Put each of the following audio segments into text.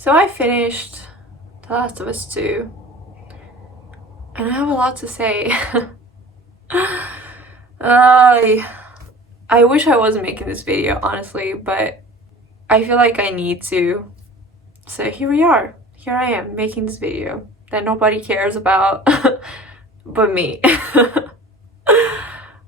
So I finished The Last of Us 2, and I have a lot to say. I wish I wasn't making this video, honestly, but I feel like I need to. So here we are. Here I am, making this video that nobody cares about but me.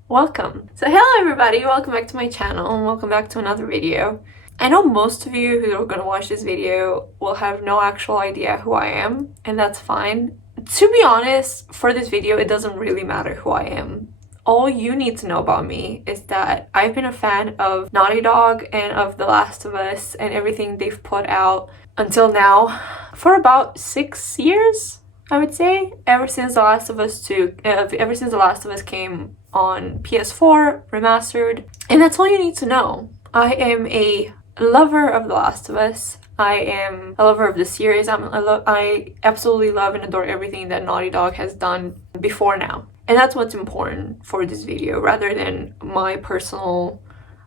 Welcome. So hello everybody, welcome back to my channel and welcome back to another video. I know most of you who are going to watch this video will have no actual idea who I am, and that's fine. To be honest, for this video it doesn't really matter who I am. All you need to know about me is that I've been a fan of Naughty Dog and of The Last of Us and everything they've put out until now for about 6 years, I would say, ever since The Last of Us 2, ever since The Last of Us came on PS4 remastered. And that's all you need to know. I am a lover of The Last of Us. I am a lover of the series. I absolutely love and adore everything that Naughty Dog has done before now. And that's what's important for this video, rather than my personal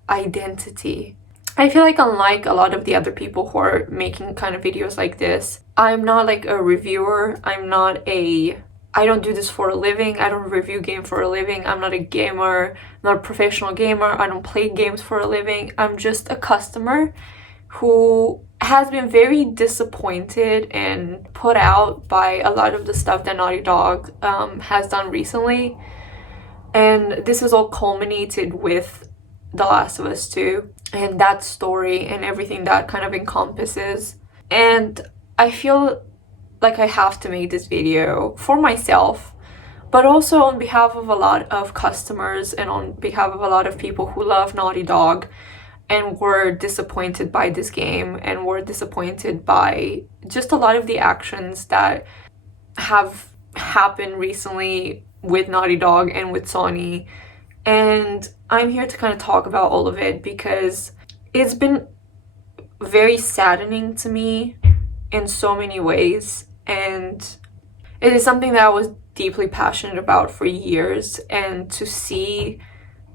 identity. I feel like unlike a lot of the other people who are making kind of videos like this, I'm not like a reviewer. I don't do this for a living. I don't review games for a living. I'm not a gamer, I'm not a professional gamer. I don't play games for a living. I'm just a customer who has been very disappointed and put out by a lot of the stuff that Naughty Dog has done recently. And this is all culminated with The Last of Us 2 and that story and everything that kind of encompasses. And I feel like I have to make this video for myself, but also on behalf of a lot of customers and on behalf of a lot of people who love Naughty Dog and were disappointed by this game and were disappointed by just a lot of the actions that have happened recently with Naughty Dog and with Sony. And I'm here to kind of talk about all of it because it's been very saddening to me in so many ways, and it is something that I was deeply passionate about for years. And to see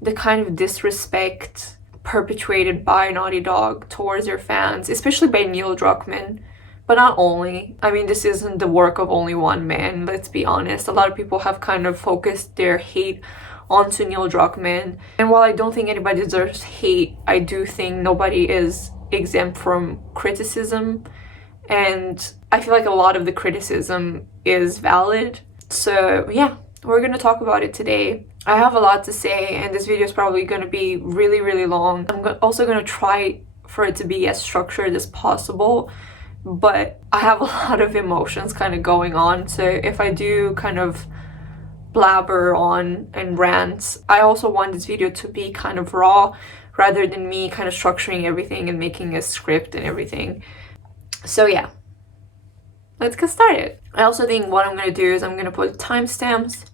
the kind of disrespect perpetuated by Naughty Dog towards their fans, especially by Neil Druckmann, but not only. I mean, this isn't the work of only one man, let's be honest. A lot of people have kind of focused their hate onto Neil Druckmann, and while I don't think anybody deserves hate, I do think nobody is exempt from criticism, and I feel like a lot of the criticism is valid. So yeah, we're gonna talk about it today. I have a lot to say, and this video is probably gonna be really long. I'm also gonna try for it to be as structured as possible, but I have a lot of emotions kind of going on, so if I do kind of blabber on and rant, I also want this video to be kind of raw rather than me kind of structuring everything and making a script and everything. So yeah, let's get started. I also think what I'm gonna do is I'm gonna put timestamps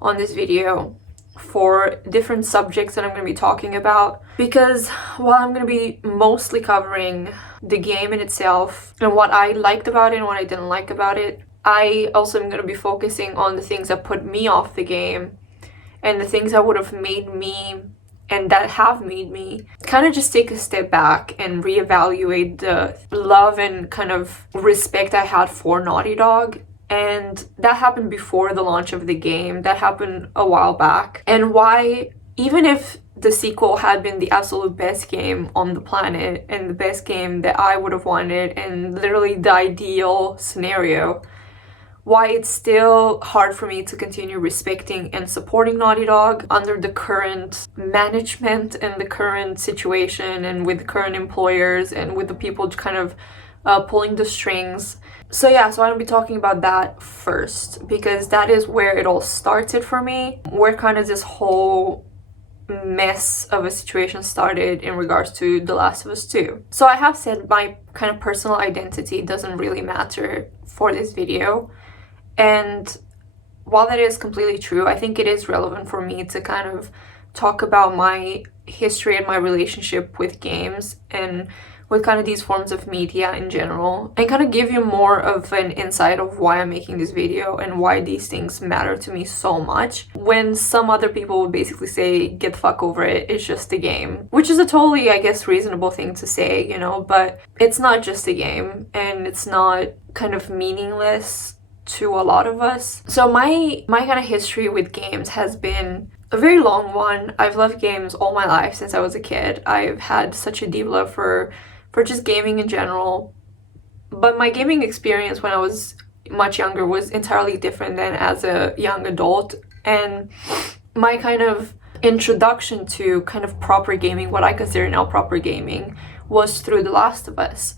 on this video for different subjects that I'm gonna be talking about, because while I'm gonna be mostly covering the game in itself and what I liked about it and what I didn't like about it, I also am going to be focusing on the things that put me off the game and the things that would have made me and that have made me kind of just take a step back and reevaluate the love and kind of respect I had for Naughty Dog. And that happened before the launch of the game, that happened a while back, and why, even if the sequel had been the absolute best game on the planet and the best game that I would have wanted and literally the ideal scenario, why it's still hard for me to continue respecting and supporting Naughty Dog under the current management and the current situation and with the current employers and with the people kind of pulling the strings. So yeah, so I'm gonna be talking about that first, because that is where it all started for me, where kind of this whole mess of a situation started in regards to The Last of Us 2. So I have said my kind of personal identity doesn't really matter for this video. And while that is completely true, I think it is relevant for me to kind of talk about my history and my relationship with games and with kind of these forms of media in general, and kind of give you more of an insight of why I'm making this video and why these things matter to me so much, when some other people would basically say, get the fuck over it, it's just a game. Which is a totally, I guess, reasonable thing to say, you know, but it's not just a game, and it's not kind of meaningless to a lot of us. So my kind of history with games has been a very long one. I've loved games all my life since I was a kid. I've had such a deep love for just gaming in general. But my gaming experience when I was much younger was entirely different than as a young adult. And my kind of introduction to kind of proper gaming, what I consider now proper gaming, was through The Last of Us.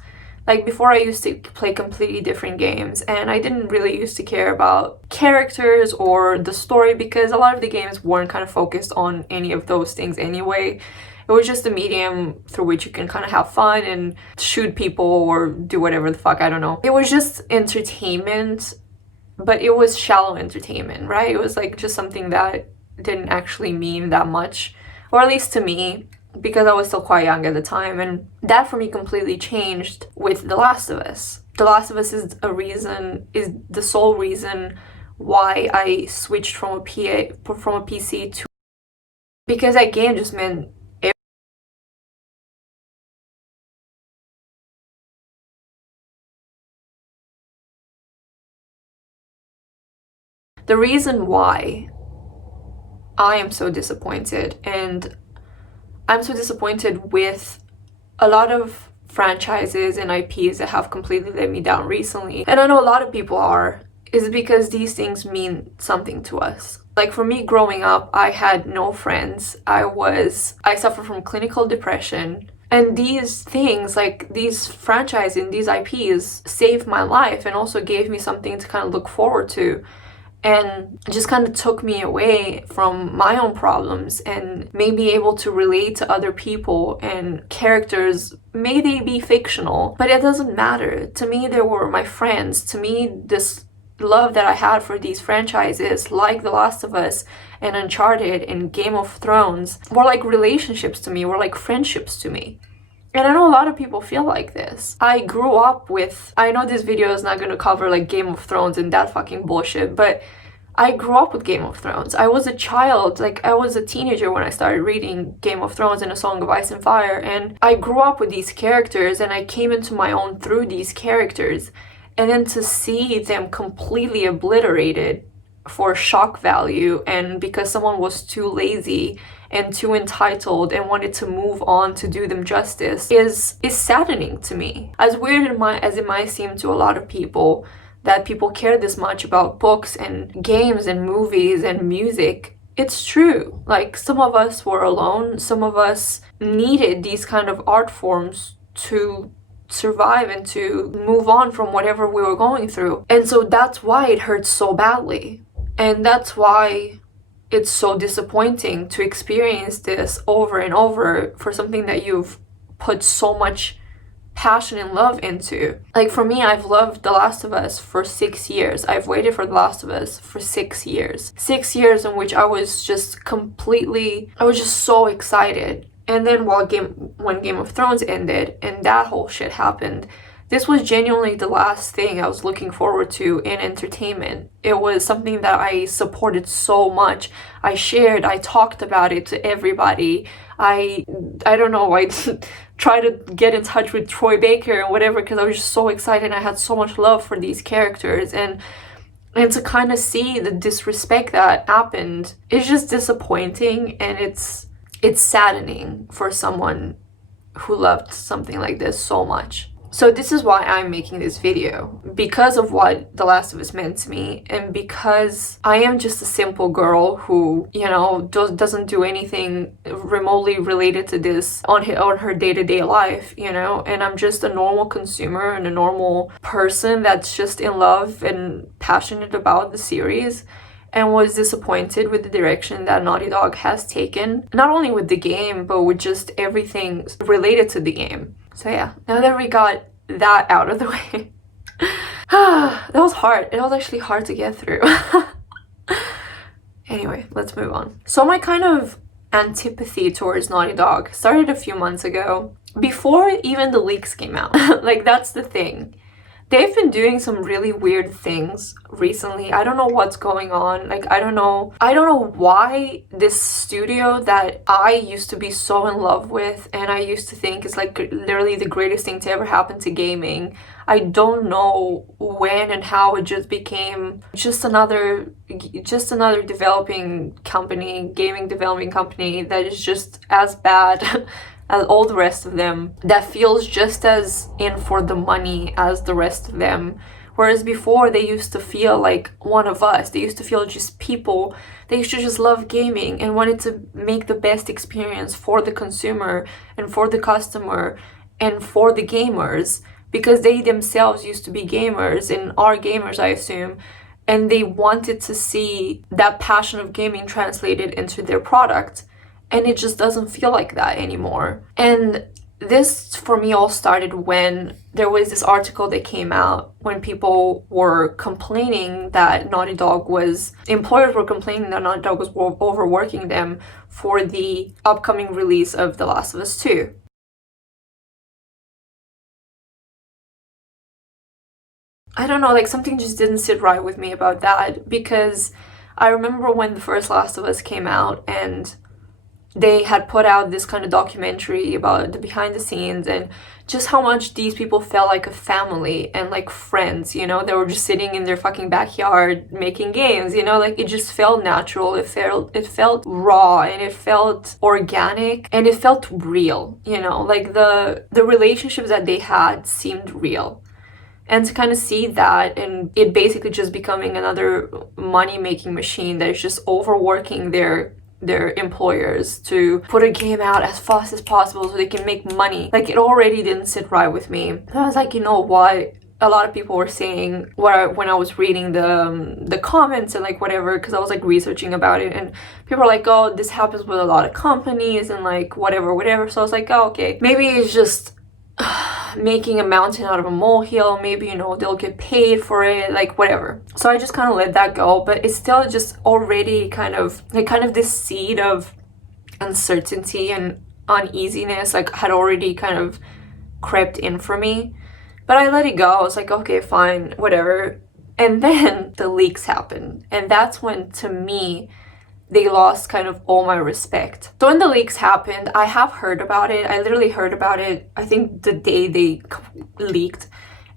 Like, before, I used to play completely different games, and I didn't really used to care about characters or the story, because a lot of the games weren't kind of focused on any of those things anyway. It was just a medium through which you can kind of have fun and shoot people or do whatever the fuck, I don't know. It was just entertainment, but it was shallow entertainment, right? It was like just something that didn't actually mean that much, or at least to me, because I was still quite young at the time. And that for me completely changed with The Last of Us. The Last of Us is the sole reason why I switched from a PC to, because that game just meant everything. The reason why I am so disappointed, and I'm so disappointed with a lot of franchises and IPs that have completely let me down recently, and I know a lot of people are, is because these things mean something to us. Like, for me, growing up, I had no friends. I suffered from clinical depression, and these things, like these franchises and these IPs, saved my life and also gave me something to kind of look forward to, and just kind of took me away from my own problems and made me able to relate to other people and characters. May they be fictional, but it doesn't matter. To me, they were my friends. To me, this love that I had for these franchises, like The Last of Us and Uncharted and Game of Thrones, were like relationships to me, were like friendships to me. And I know a lot of people feel like this. I grew up with, I know this video is not going to cover like Game of Thrones and that fucking bullshit, but I grew up with Game of Thrones. I was a child, like I was a teenager when I started reading Game of Thrones and A Song of Ice and Fire, and I grew up with these characters and I came into my own through these characters. And then to see them completely obliterated for shock value, and because someone was too lazy and too entitled and wanted to move on to do them justice, is saddening to me. As weird as it might seem to a lot of people, that people care this much about books and games and movies and music, it's true. Like, some of us were alone, some of us needed these kind of art forms to survive and to move on from whatever we were going through. And so that's why it hurts so badly. And that's why it's so disappointing to experience this over and over for something that you've put so much passion and love into. Like, for me, I've loved The Last of Us for 6 years. I've waited for The Last of Us for 6 years. 6 years in which I was just so excited. And then when Game of Thrones ended and that whole shit happened, this was genuinely the last thing I was looking forward to in entertainment. It was something that I supported so much. I shared, I talked about it to everybody. I don't know, I tried to get in touch with Troy Baker and whatever, because I was just so excited. I had so much love for these characters, and to kind of see the disrespect that happened is just disappointing, and it's saddening for someone who loved something like this so much. So this is why I'm making this video, because of what The Last of Us meant to me, and because I am just a simple girl who, you know, doesn't do anything remotely related to this on her day-to-day life, you know, and I'm just a normal consumer and a normal person that's just in love and passionate about the series, and was disappointed with the direction that Naughty Dog has taken, not only with the game, but with just everything related to the game. So yeah, now that we got that out of the way, that was hard. It was actually hard to get through. Anyway, let's move on. So my kind of antipathy towards Naughty Dog started a few months ago, before even the leaks came out. Like, that's the thing. They've been doing some really weird things recently. I don't know what's going on. Like, I don't know why this studio that I used to be so in love with and I used to think is like literally the greatest thing to ever happen to gaming. I don't know when and how it just became just another developing company, gaming developing company that is just as bad as all the rest of them, that feels just as in for the money as the rest of them. Whereas before, they used to feel like one of us. They used to feel just people. They used to just love gaming and wanted to make the best experience for the consumer and for the customer and for the gamers, because they themselves used to be gamers and are gamers, I assume, and they wanted to see that passion of gaming translated into their product. And it just doesn't feel like that anymore. And this, for me, all started when there was this article that came out when people were complaining that employers were complaining that Naughty Dog was overworking them for the upcoming release of The Last of Us 2. I don't know, like, something just didn't sit right with me about that, because I remember when the first Last of Us came out and they had put out this kind of documentary about the behind the scenes and just how much these people felt like a family and like friends, you know. They were just sitting in their fucking backyard making games, you know. Like, it just felt natural, it felt raw, and it felt organic, and it felt real, you know. Like, the relationships that they had seemed real. And to kind of see that, and it basically just becoming another money-making machine that is just overworking their employers to put a game out as fast as possible so they can make money. Like, it already didn't sit right with me. I was like, you know what? A lot of people were saying when I was reading the comments and like whatever, because I was like researching about it, and people were like, oh, this happens with a lot of companies and like whatever. So I was like, oh, okay, maybe it's just making a mountain out of a molehill. Maybe, you know, they'll get paid for it, like whatever. So I just kind of let that go, but it's still just already kind of this seed of uncertainty and uneasiness like had already kind of crept in for me. But I let it go. I was like, okay, fine, whatever. And then the leaks happened, and that's when, to me, they lost kind of all my respect. So when the leaks happened, I have heard about it. I literally heard about it, I think, the day they leaked.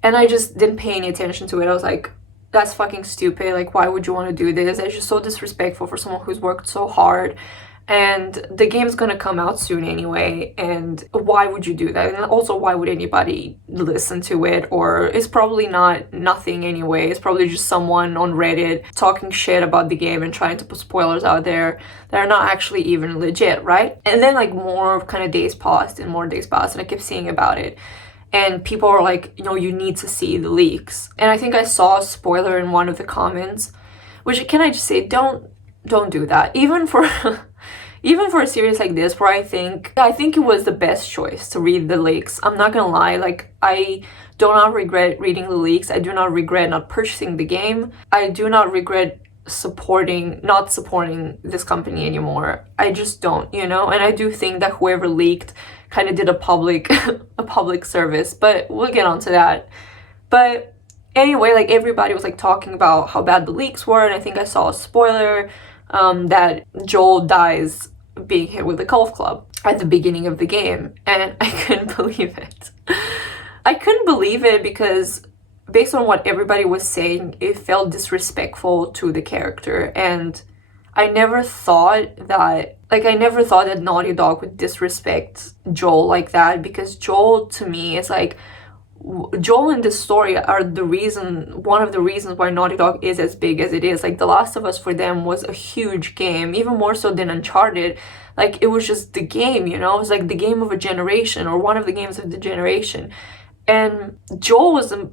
And I just didn't pay any attention to it. I was like, that's fucking stupid. Like, why would you want to do this? It's just so disrespectful for someone who's worked so hard. And the game's gonna come out soon anyway, and why would you do that? And also, why would anybody listen to it? Or it's probably nothing anyway. It's probably just someone on Reddit talking shit about the game and trying to put spoilers out there that are not actually even legit, right? And then like more kind of days passed, and I kept seeing about it. And people are like, you know, you need to see the leaks. And I think I saw a spoiler in one of the comments, which, can I just say, don't do that. Even for a series like this, where I think it was the best choice to read the leaks. I'm not gonna lie, like, I do not regret reading the leaks. I do not regret not purchasing the game. I do not regret not supporting this company anymore. I just don't, you know. And I do think that whoever leaked kind of did a public service, but we'll get onto that. But anyway, like, everybody was like talking about how bad the leaks were, and I think I saw a spoiler that Joel dies being hit with a golf club at the beginning of the game, and I couldn't believe it. I couldn't believe it because, based on what everybody was saying, it felt disrespectful to the character, and I never thought that Naughty Dog would disrespect Joel like that, because Joel, to me, is like, Joel and this story are one of the reasons why Naughty Dog is as big as it is. Like, The Last of Us for them was a huge game, even more so than Uncharted. Like, it was just the game, you know? It was like the game of a generation, or one of the games of the generation. And Joel was a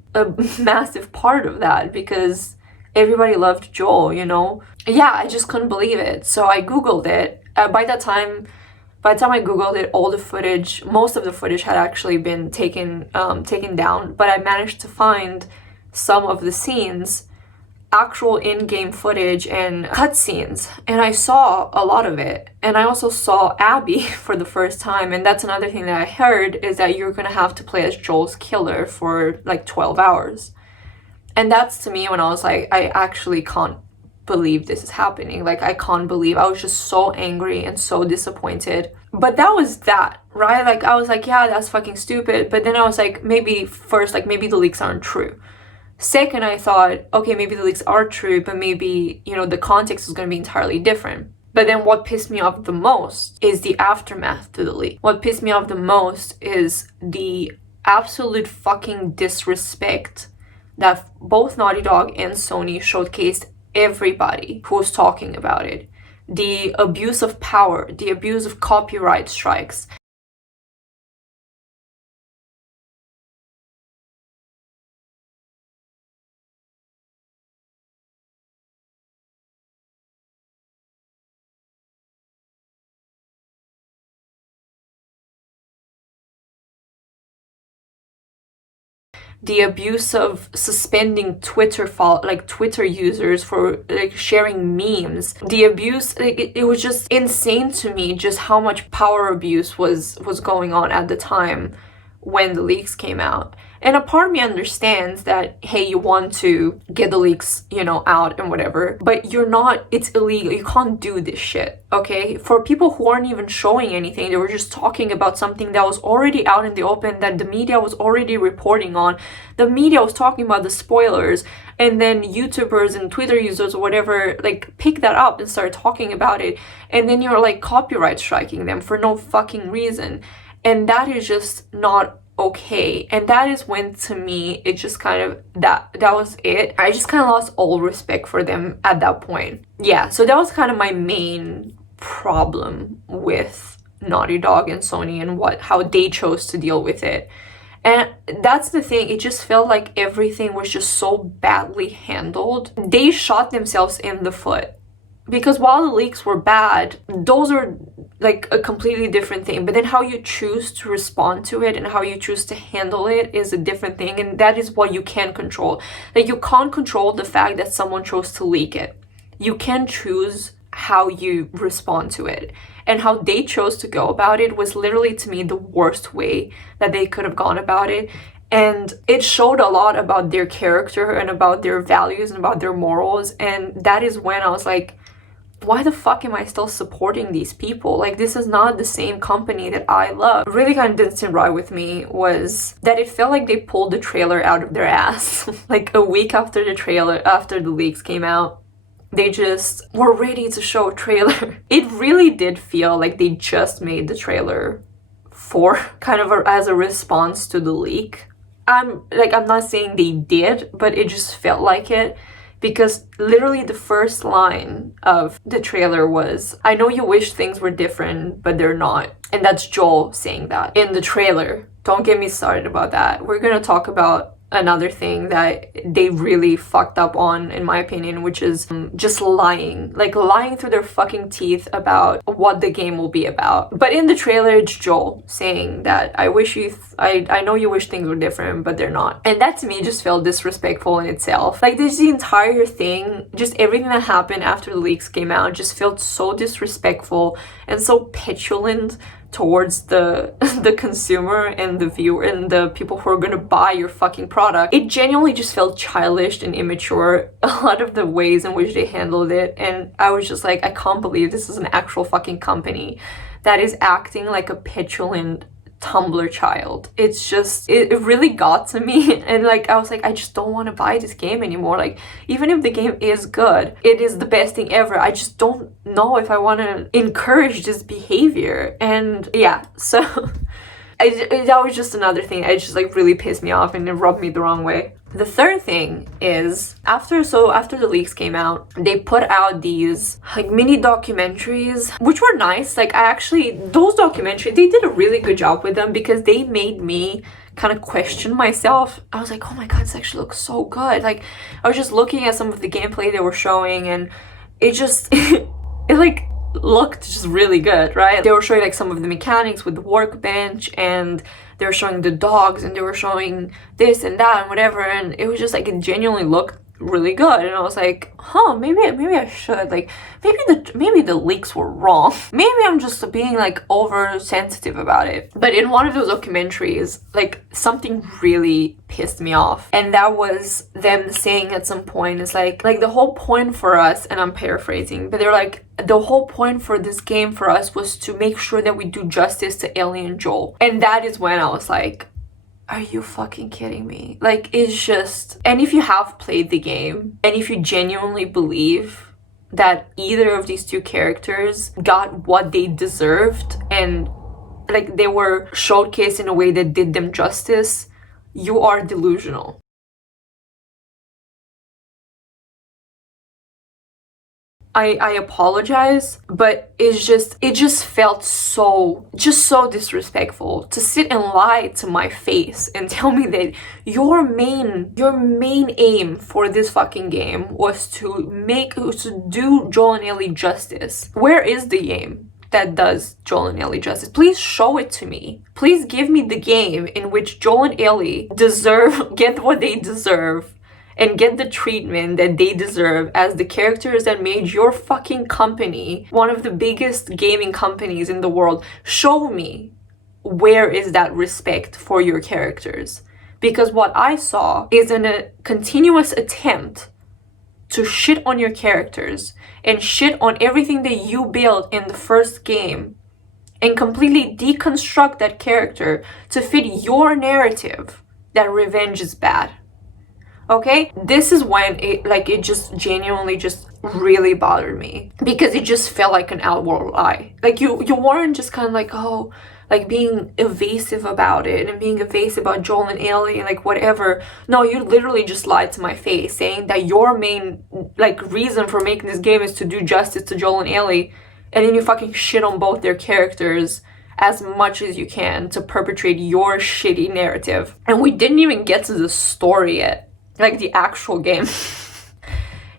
massive part of that, because everybody loved Joel, you know? Yeah, I just couldn't believe it. So I Googled it. By the time I Googled it, most of the footage had actually been taken down, but I managed to find some of the scenes actual in-game footage and cutscenes, and I saw a lot of it. And I also saw Abby for the first time, and that's another thing that I heard, is that you're gonna have to play as Joel's killer for like 12 hours. And that's, to me, when I was like, I actually can't believe this is happening. Like, I can't believe. I was just so angry and so disappointed. But that was that, right? Like, I was like, yeah, that's fucking stupid. But then I was like, maybe first, like, maybe the leaks aren't true. Second, I thought, okay, maybe the leaks are true, but maybe, you know, the context is going to be entirely different. But then what pissed me off the most is the aftermath to the leak. What pissed me off the most is the absolute fucking disrespect that both Naughty Dog and Sony showcased everybody who was talking about it. The abuse of power, the abuse of copyright strikes, the abuse of suspending Twitter users for like sharing memes, the abuse, like, it was just insane to me just how much power abuse was going on at the time when the leaks came out. And a part of me understands that, hey, you want to get the leaks, you know, out and whatever, but you're not, it's illegal. You can't do this shit, okay? For people who aren't even showing anything, they were just talking about something that was already out in the open, that the media was already reporting on. The media was talking about the spoilers, and then YouTubers and Twitter users or whatever, like, pick that up and start talking about it. And then you're, like, copyright striking them for no fucking reason. And that is just not okay. And that is when, to me, it just kind of, that was it. I just kind of lost all respect for them at that point. Yeah, so that was kind of my main problem with Naughty Dog and Sony and how they chose to deal with it. And that's the thing, it just felt like everything was just so badly handled. They shot themselves in the foot. Because while the leaks were bad, those are like a completely different thing. But then how you choose to respond to it and how you choose to handle it is a different thing. And that is what you can control. Like, you can't control the fact that someone chose to leak it. You can choose how you respond to it. And how they chose to go about it was literally, to me, the worst way that they could have gone about it. And it showed a lot about their character and about their values and about their morals. And that is when I was like, why the fuck am I still supporting these people? Like, this is not the same company that I love. What really kind of didn't sit right with me was that it felt like they pulled the trailer out of their ass. Like, a week after the leaks came out, they just were ready to show a trailer. It really did feel like they just made the trailer for kind of as a response to the leak. I'm not saying they did, but it just felt like it. Because literally the first line of the trailer was, I know you wish things were different, but they're not. And that's Joel saying that in the trailer. Don't get me started about that. We're gonna talk about another thing that they really fucked up on, in my opinion, which is just lying. Like, lying through their fucking teeth about what the game will be about. But in the trailer, it's Joel saying that I know you wish things were different, but they're not. And that, to me, just felt disrespectful in itself. Like, this the entire thing, just everything that happened after the leaks came out just felt so disrespectful and so petulant towards the consumer and the viewer and the people who are gonna buy your fucking product. It genuinely just felt childish and immature, a lot of the ways in which they handled it. And I was just like, I can't believe this is an actual fucking company that is acting like a petulant Tumblr child. It's just, it really got to me. And like, I was like, I just don't want to buy this game anymore. Like, even if the game is good, it is the best thing ever, I just don't know if I want to encourage this behavior. And yeah, so that was just another thing. It just like really pissed me off and it rubbed me the wrong way. The third thing is, after the leaks came out, they put out these like mini documentaries, which were nice. Like, those documentaries, they did a really good job with them because they made me kind of question myself. I was like, oh my god, this actually looks so good. Like, I was just looking at some of the gameplay they were showing and it just, it like looked just really good, right? They were showing like some of the mechanics with the workbench, and they were showing the dogs, and they were showing this and that and whatever, and it was just like, it genuinely looked really good, and I was like, huh, maybe I should, like, maybe the leaks were wrong. Maybe I'm just being like oversensitive about it. But in one of those documentaries, like, something really pissed me off, and that was them saying at some point, it's like the whole point for us, and I'm paraphrasing, but they're like, the whole point for this game for us was to make sure that we do justice to Ellie and Joel. And that is when I was like, are you fucking kidding me? Like, it's just... And if you have played the game, and if you genuinely believe that either of these two characters got what they deserved, and like they were showcased in a way that did them justice, you are delusional. I apologize, but it just felt so disrespectful to sit and lie to my face and tell me that your main aim for this fucking game was to do Joel and Ellie justice. Where is the game that does Joel and Ellie justice? Please show it to me. Please give me the game in which Joel and Ellie get what they deserve and get the treatment that they deserve as the characters that made your fucking company one of the biggest gaming companies in the world. Show me where is that respect for your characters. Because what I saw is a continuous attempt to shit on your characters and shit on everything that you built in the first game and completely deconstruct that character to fit your narrative that revenge is bad. Okay, this is when it just genuinely just really bothered me, because it just felt like an outright lie. Like you weren't just kind of like, oh, like being evasive about it and being evasive about Joel and Ellie and like whatever. No, you literally just lied to my face, saying that your main like reason for making this game is to do justice to Joel and Ellie, and then you fucking shit on both their characters as much as you can to perpetrate your shitty narrative. And we didn't even get to the story yet. Like the actual game.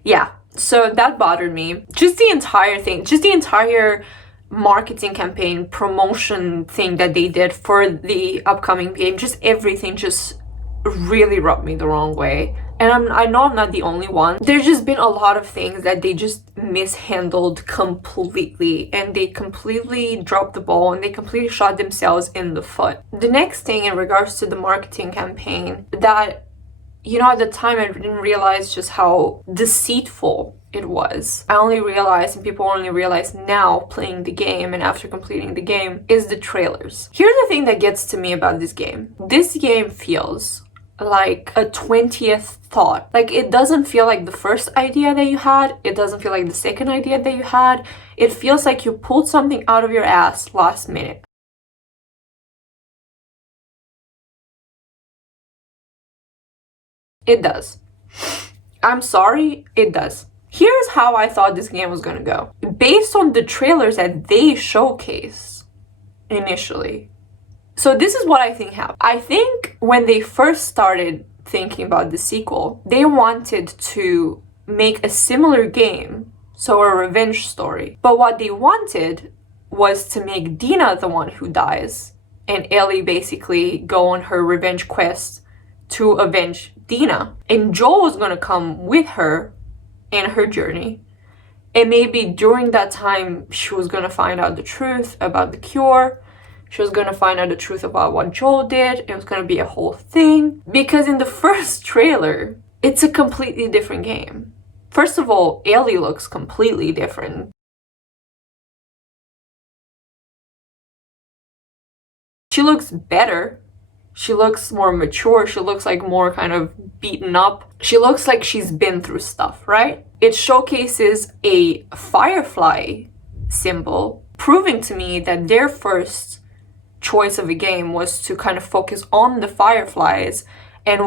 Yeah, so that bothered me. Just the entire thing, just the entire marketing campaign, promotion thing that they did for the upcoming game, just everything just really rubbed me the wrong way. And I know I'm not the only one. There's just been a lot of things that they just mishandled completely, and they completely dropped the ball, and they completely shot themselves in the foot. The next thing in regards to the marketing campaign, that, you know, at the time I didn't realize just how deceitful it was. I only realized, and people only realize now playing the game and after completing the game, is the trailers. Here's the thing that gets to me about this game. This game feels like a 20th thought. Like, it doesn't feel like the first idea that you had. It doesn't feel like the second idea that you had. It feels like you pulled something out of your ass last minute. It does. I'm sorry, it does. Here's how I thought this game was gonna go. Based on the trailers that they showcased initially. So this is what I think happened. I think when they first started thinking about the sequel, they wanted to make a similar game, so a revenge story. But what they wanted was to make Dina the one who dies, and Ellie basically go on her revenge quest to avenge Dina. And Joel was gonna come with her in her journey. And maybe during that time, she was gonna find out the truth about the cure. She was gonna find out the truth about what Joel did. It was gonna be a whole thing. Because in the first trailer, it's a completely different game. First of all, Ellie looks completely different. She looks better. She looks more mature. She looks like more kind of beaten up. She looks like she's been through stuff, right? It showcases a firefly symbol, proving to me that their first choice of a game was to kind of focus on the fireflies and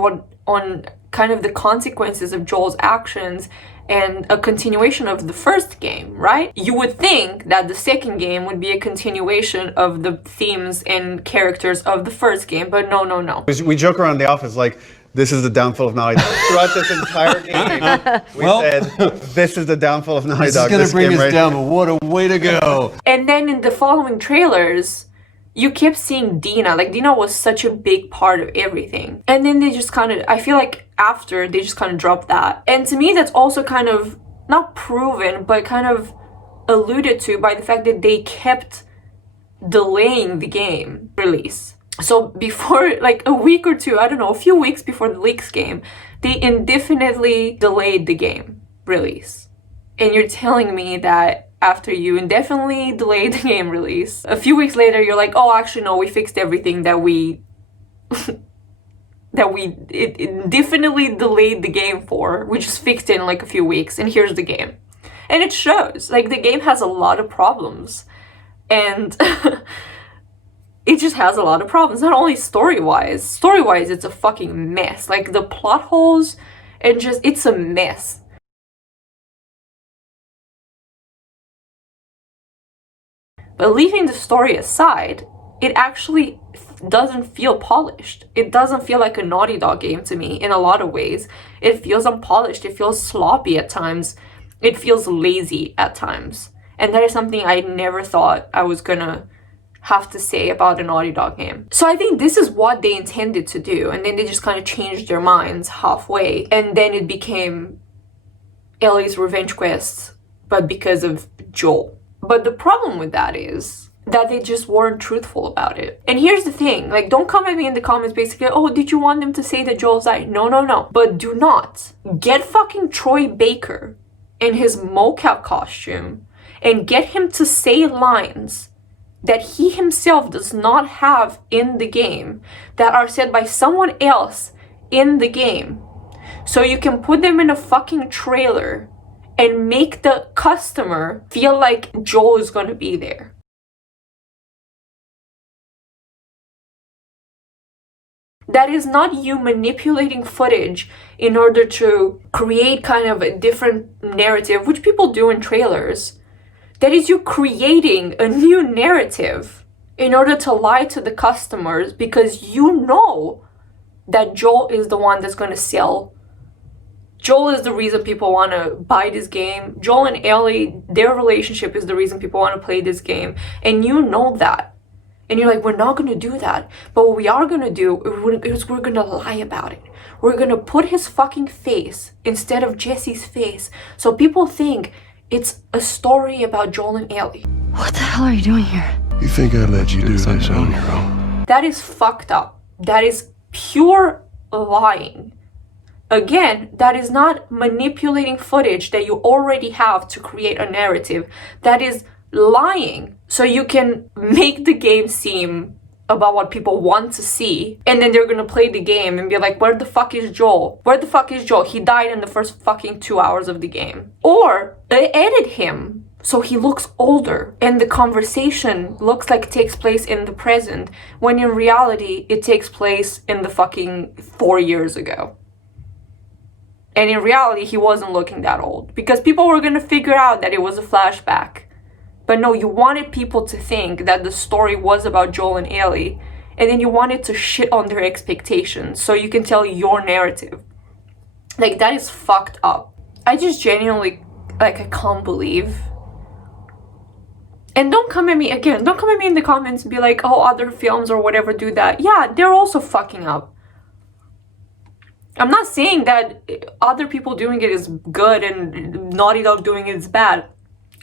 on kind of the consequences of Joel's actions, and a continuation of the first game, right? You would think that the second game would be a continuation of the themes and characters of the first game, but no. We joke around the office like, this is the downfall of Naughty Dog. Throughout this entire game, we said, this is the downfall of Naughty Dog. This is going to bring us down, but what a way to go. And then in the following trailers, you kept seeing Dina. Like, Dina was such a big part of everything. And then they just kind of, I feel like after, they just kind of dropped that. And to me, that's also kind of, not proven, but kind of alluded to by the fact that they kept delaying the game release. So before, like a week or two, I don't know, a few weeks before the leaks came, they indefinitely delayed the game release. And you're telling me that after you indefinitely delayed the game release, a few weeks later you're like, oh, actually no, we fixed everything that we it indefinitely delayed the game for. We just fixed it in like a few weeks, and here's the game. And it shows. Like, the game has a lot of problems. And it just has a lot of problems. Not only story-wise. Story-wise, it's a fucking mess. Like, the plot holes, and just, it's a mess. But leaving the story aside, it actually doesn't feel polished. It doesn't feel like a Naughty Dog game to me in a lot of ways. It feels unpolished. It feels sloppy at times. It feels lazy at times. And that is something I never thought I was gonna have to say about a Naughty Dog game. So I think this is what they intended to do, and then they just kind of changed their minds halfway, and then it became Ellie's revenge quest, but because of Joel. But the problem with that is that they just weren't truthful about it. And here's the thing, like, don't come at me in the comments basically, oh, did you want them to say that Joel's died? No, no, no. But do not get fucking Troy Baker in his mocap costume and get him to say lines that he himself does not have in the game, that are said by someone else in the game. So you can put them in a fucking trailer and make the customer feel like Joel is gonna be there. That is not you manipulating footage in order to create kind of a different narrative, which people do in trailers. That is you creating a new narrative in order to lie to the customers, because you know that Joel is the one that's going to sell. Joel is the reason people want to buy this game. Joel and Ellie, their relationship is the reason people want to play this game. And you know that. And you're like, we're not going to do that. But what we are going to do is we're going to lie about it. We're going to put his fucking face instead of Jesse's face. So people think it's a story about Joel and Ellie. What the hell are you doing here? You think I'd let you do this on your own? That is fucked up. That is pure lying. Again, that is not manipulating footage that you already have to create a narrative. That is lying so you can make the game seem about what people want to see, and then they're gonna play the game and be like, where the fuck is Joel? Where the fuck is Joel? He died in the first fucking 2 hours of the game. Or they edit him so he looks older and the conversation looks like it takes place in the present, when in reality it takes place in the fucking 4 years ago. And in reality he wasn't looking that old, because people were gonna figure out that it was a flashback. But no, you wanted people to think that the story was about Joel and Ellie, and then you wanted to shit on their expectations so you can tell your narrative. Like, that is fucked up. I just genuinely, like, I can't believe. And don't come at me again, don't come at me in the comments and be like, oh, other films or whatever do that. Yeah, they're also fucking up. I'm not saying that other people doing it is good and Naughty Dog doing it is bad.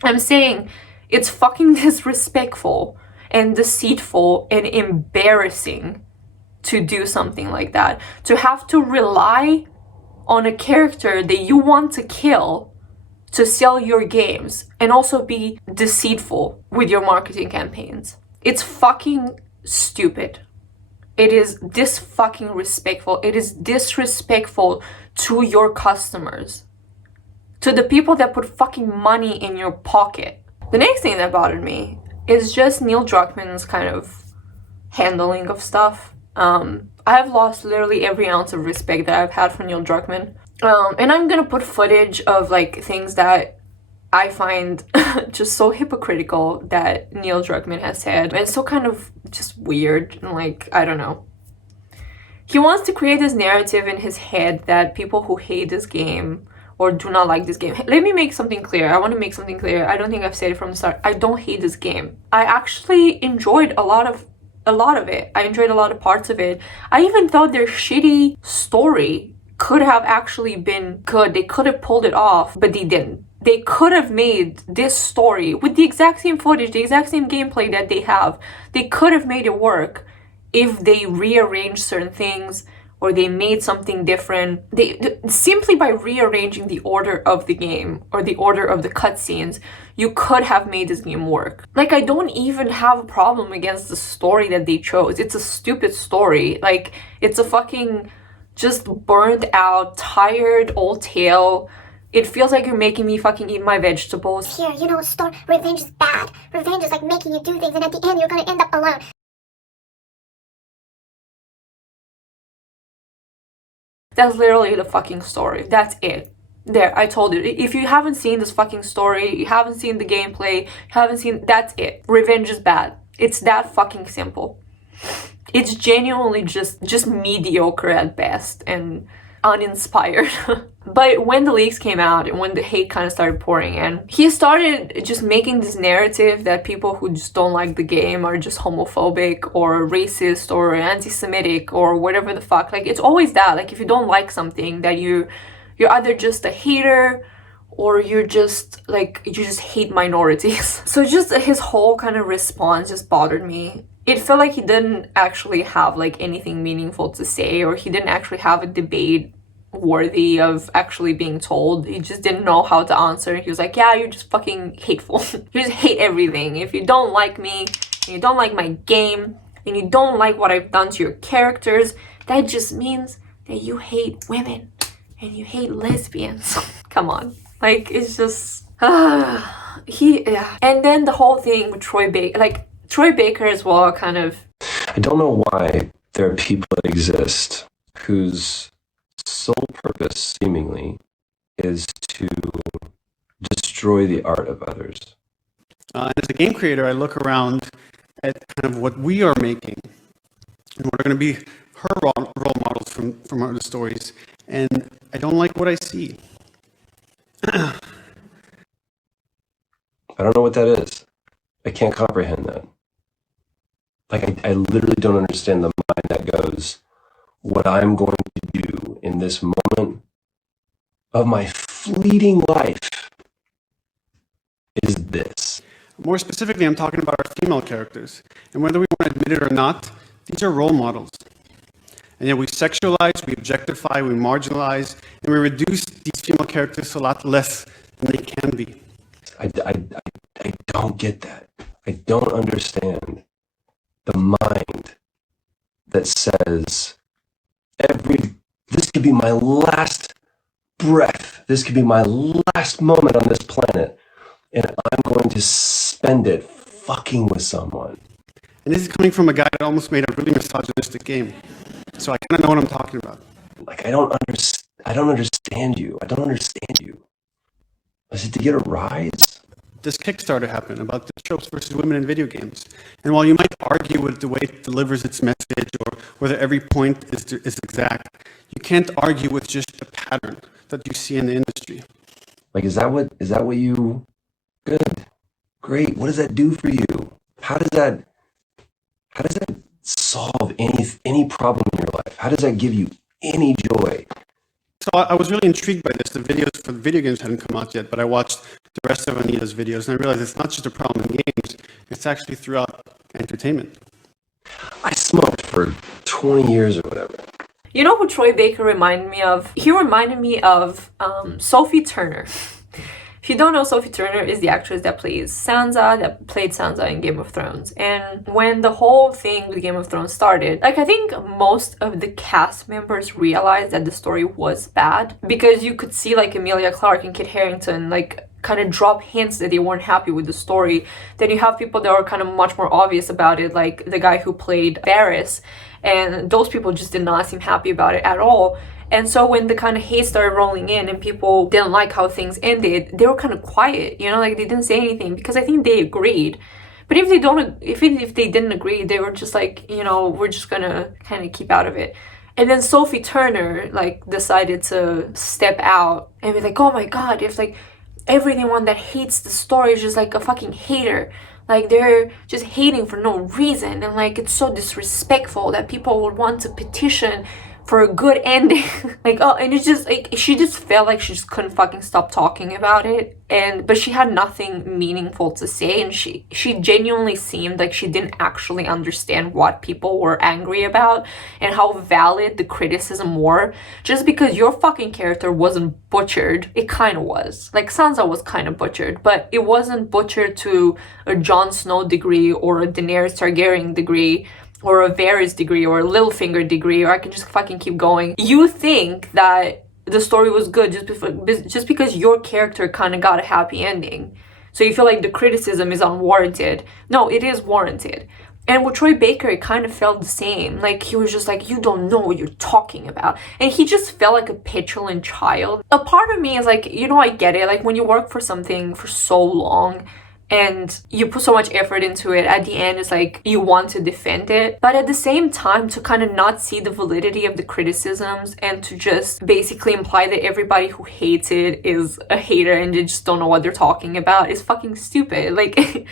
I'm saying it's fucking disrespectful and deceitful and embarrassing to do something like that. To have to rely on a character that you want to kill to sell your games, and also be deceitful with your marketing campaigns. It's fucking stupid. It is fucking respectful. It is disrespectful to your customers, to the people that put fucking money in your pocket. The next thing that bothered me is just Neil Druckmann's kind of handling of stuff. I have lost literally every ounce of respect that I've had for Neil Druckmann. And I'm gonna put footage of like things that I find just so hypocritical that Neil Druckmann has said. And so kind of just weird and like, I don't know. He wants to create this narrative in his head that people who hate this game or do not like this game. Let me make something clear. I want to make something clear. I don't think I've said it from the start. I don't hate this game. I actually enjoyed a lot of a lot of it. I enjoyed a lot of parts of it. I even thought their shitty story could have actually been good. They could have pulled it off, but they didn't. They could have made this story with the exact same footage, the exact same gameplay that they have. They could have made it work if they rearranged certain things or they made something different. They simply by rearranging the order of the game or the order of the cutscenes, you could have made this game work. Like, I don't even have a problem against the story that they chose. It's a stupid story. Like, it's a fucking just burnt out, tired old tale. It feels like you're making me fucking eat my vegetables. Here, revenge is bad. Revenge is like making you do things, and at the end you're gonna end up alone. That's literally the fucking story. That's it. There, I told you. If you haven't seen this fucking story, you haven't seen the gameplay, you haven't seen, that's it. Revenge is bad. It's that fucking simple. It's genuinely just mediocre at best and uninspired. But when the leaks came out and when the hate kind of started pouring in, he started just making this narrative that people who just don't like the game are just homophobic or racist or anti-Semitic or whatever the fuck. Like, it's always that. Like, if you don't like something, that you're either just a hater or you just hate minorities. So just his whole kind of response just bothered me. It felt like he didn't actually have like anything meaningful to say, or he didn't actually have a debate worthy of actually being told. He just didn't know how to answer. He was like, yeah, you're just fucking hateful. You just hate everything. If you don't like me, and you don't like my game, and you don't like what I've done to your characters, that just means that you hate women and you hate lesbians. Come on. Like, it's just and then the whole thing with Troy Baker as well, kind of. I don't know why there are people that exist whose sole purpose, seemingly, is to destroy the art of others. And as a game creator, I look around at kind of what we are making and what are going to be her role models from our stories, and I don't like what I see. I don't know what that is. I can't comprehend that. Like, I literally don't understand the mind that goes, what I'm going to do in this moment of my fleeting life is this. More specifically, I'm talking about our female characters. And whether we want to admit it or not, these are role models. And yet we sexualize, we objectify, we marginalize, and we reduce these female characters to a lot less than they can be. I don't get that. I don't understand the mind that says, this could be my last breath, this could be my last moment on this planet, and I'm going to spend it fucking with someone. And this is coming from a guy that almost made a really misogynistic game. So I kind of know what I'm talking about. Like, I don't understand you. I don't understand you. Is it to get a rise? This Kickstarter happened about the tropes versus women in video games. And while you might argue with the way it delivers its message or whether every point is exact, you can't argue with just the pattern that you see in the industry. Like, is that what you, good, great, what does that do for you? How does that solve any problem in your life? How does that give you any joy? So I was really intrigued by this. The videos for the video games hadn't come out yet, but I watched the rest of Anita's videos, and I realized it's not just a problem in games, it's actually throughout entertainment. I smoked for 20 years or whatever. You know who Troy Baker reminded me of? He reminded me of Sophie Turner. If you don't know, Sophie Turner is the actress that played Sansa in Game of Thrones. And when the whole thing with Game of Thrones started, like, I think most of the cast members realized that the story was bad, because you could see like Emilia Clarke and Kit Harington like kind of drop hints that they weren't happy with the story. Then you have people that were kind of much more obvious about it, like the guy who played Varys, and those people just did not seem happy about it at all. And so when the kind of hate started rolling in and people didn't like how things ended, they were kind of quiet, you know, like they didn't say anything because I think they agreed. But if they didn't agree, they were just like, you know, we're just gonna kind of keep out of it. And then Sophie Turner like decided to step out and be like, oh my god, if like everyone that hates the story is just like a fucking hater. Like, they're just hating for no reason, and like, it's so disrespectful that people would want to petition for a good ending. Like, oh, and it's just like, she just felt like she just couldn't fucking stop talking about it, but she had nothing meaningful to say, and she genuinely seemed like she didn't actually understand what people were angry about and how valid the criticism were. Just because your fucking character wasn't butchered, it kind of was. Like, Sansa was kind of butchered, but it wasn't butchered to a Jon Snow degree or a Daenerys Targaryen degree or a Varys degree or a Littlefinger degree, or I can just fucking keep going. You think that the story was good just because your character kind of got a happy ending, so you feel like the criticism is unwarranted. No, it is warranted. And with Troy Baker, it kind of felt the same. Like, he was just like, you don't know what you're talking about. And he just felt like a petulant child. A part of me is like, you know, I get it. Like, when you work for something for so long and you put so much effort into it, at the end it's like you want to defend it. But at the same time, to kind of not see the validity of the criticisms and to just basically imply that everybody who hates it is a hater and they just don't know what they're talking about is fucking stupid. Like,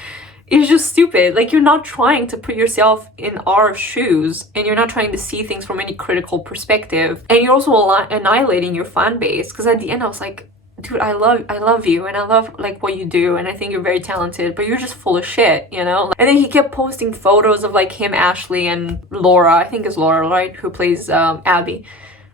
it's just stupid. Like, you're not trying to put yourself in our shoes, and you're not trying to see things from any critical perspective, and you're also annihilating your fan base. Because at the end I was like, dude, I love you, and I love like what you do, and I think you're very talented, but you're just full of shit, you know? And then he kept posting photos of like him, Ashley, and Laura, I think it's Laura, right, who plays Abby,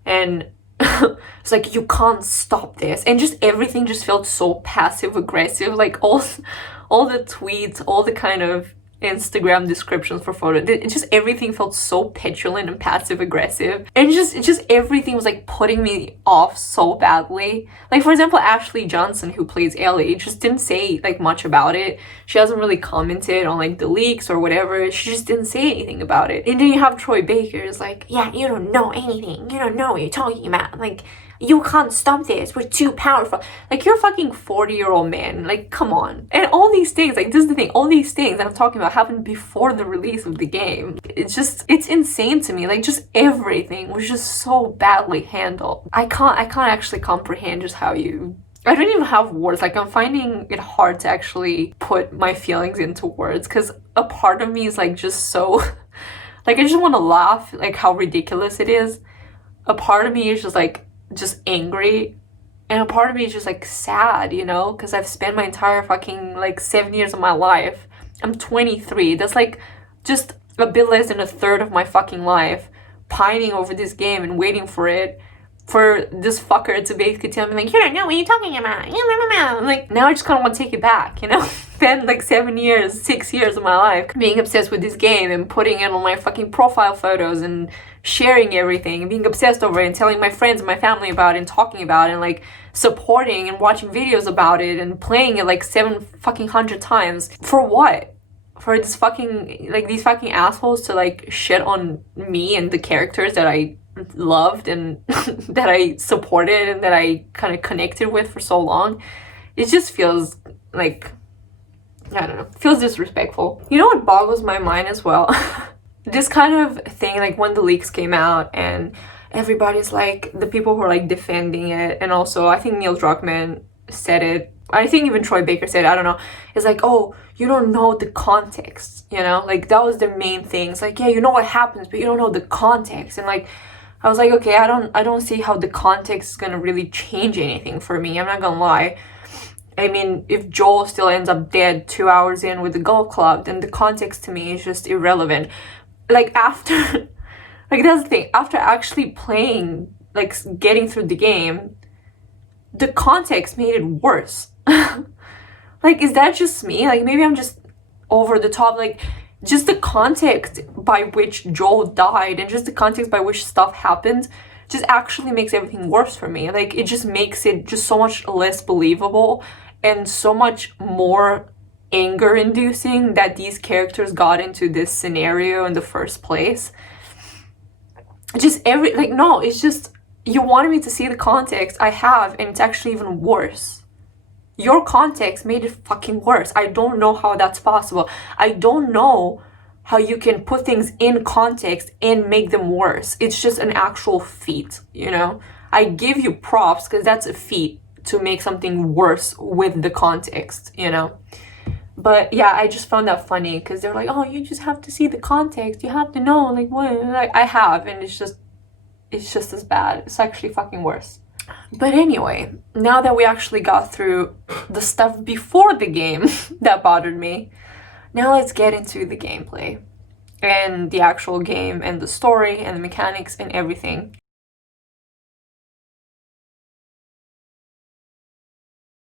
and it's like, you can't stop this. And just everything just felt so passive aggressive. Like, all the tweets, all the kind of Instagram descriptions for photos, just everything felt so petulant and passive aggressive, and just everything was like putting me off so badly. Like, for example, Ashley Johnson, who plays Ellie, just didn't say like much about it. She hasn't really commented on like the leaks or whatever. She just didn't say anything about it. And then you have Troy Baker is like, yeah, you don't know anything, you don't know what you're talking about, like, you can't stop this, we're too powerful. Like, you're a fucking 40-year-old man, like, come on. And all these things, like, this is the thing, all these things that I'm talking about happened before the release of the game. It's insane to me. Like, just everything was just so badly handled. I can't actually comprehend just how I don't even have words. Like, I'm finding it hard to actually put my feelings into words, because a part of me is like just so like, I just want to laugh, like how ridiculous it is. A part of me is just angry, and a part of me is just like sad, you know, because I've spent my entire fucking like 7 years of my life. I'm 23. That's like just a bit less than a third of my fucking life pining over this game and waiting for this fucker to basically tell me like, you don't know what you're talking about. I'm like, now I just kind of want to take it back, you know? Spent like 6 years of my life being obsessed with this game and putting it on my fucking profile photos and sharing everything and being obsessed over it and telling my friends and my family about it and talking about it and like supporting and watching videos about it and playing it like 700 times. For what? For this fucking, like, these fucking assholes to like shit on me and the characters that I loved and that I supported and that I kind of connected with for so long. It just feels like, I don't know, feels disrespectful. You know what boggles my mind as well? This kind of thing, like when the leaks came out and everybody's like, the people who are like defending it, and also I think Neil Druckmann said it, I think even Troy Baker said it, I don't know, it's like, oh, you don't know the context, you know? Like, that was the main thing. It's like, yeah, you know what happens, but you don't know the context. And like, I was like, okay, I don't see how the context is gonna really change anything for me. I'm not gonna lie. I mean, if Joel still ends up dead 2 hours in with the golf club, then the context to me is just irrelevant. Like, after, like, that's the thing, after actually playing, like, getting through the game, the context made it worse. Like, is that just me? Like, maybe I'm just over the top. Like, just the context by which Joel died and just the context by which stuff happened just actually makes everything worse for me. Like, it just makes it just so much less believable and so much more anger inducing that these characters got into this scenario in the first place. Just no, it's just, you wanted me to see the context I have, and it's actually even worse. Your context made it fucking worse. I don't know how that's possible. I don't know how you can put things in context and make them worse. It's just an actual feat, you know? I give you props because that's a feat to make something worse with the context, you know. But yeah, I just found that funny because they're like, oh, you just have to see the context, you have to know, like, what, like, I have, and it's just as bad. It's actually fucking worse. But anyway, now that we actually got through the stuff before the game that bothered me, now let's get into the gameplay and the actual game and the story and the mechanics and everything.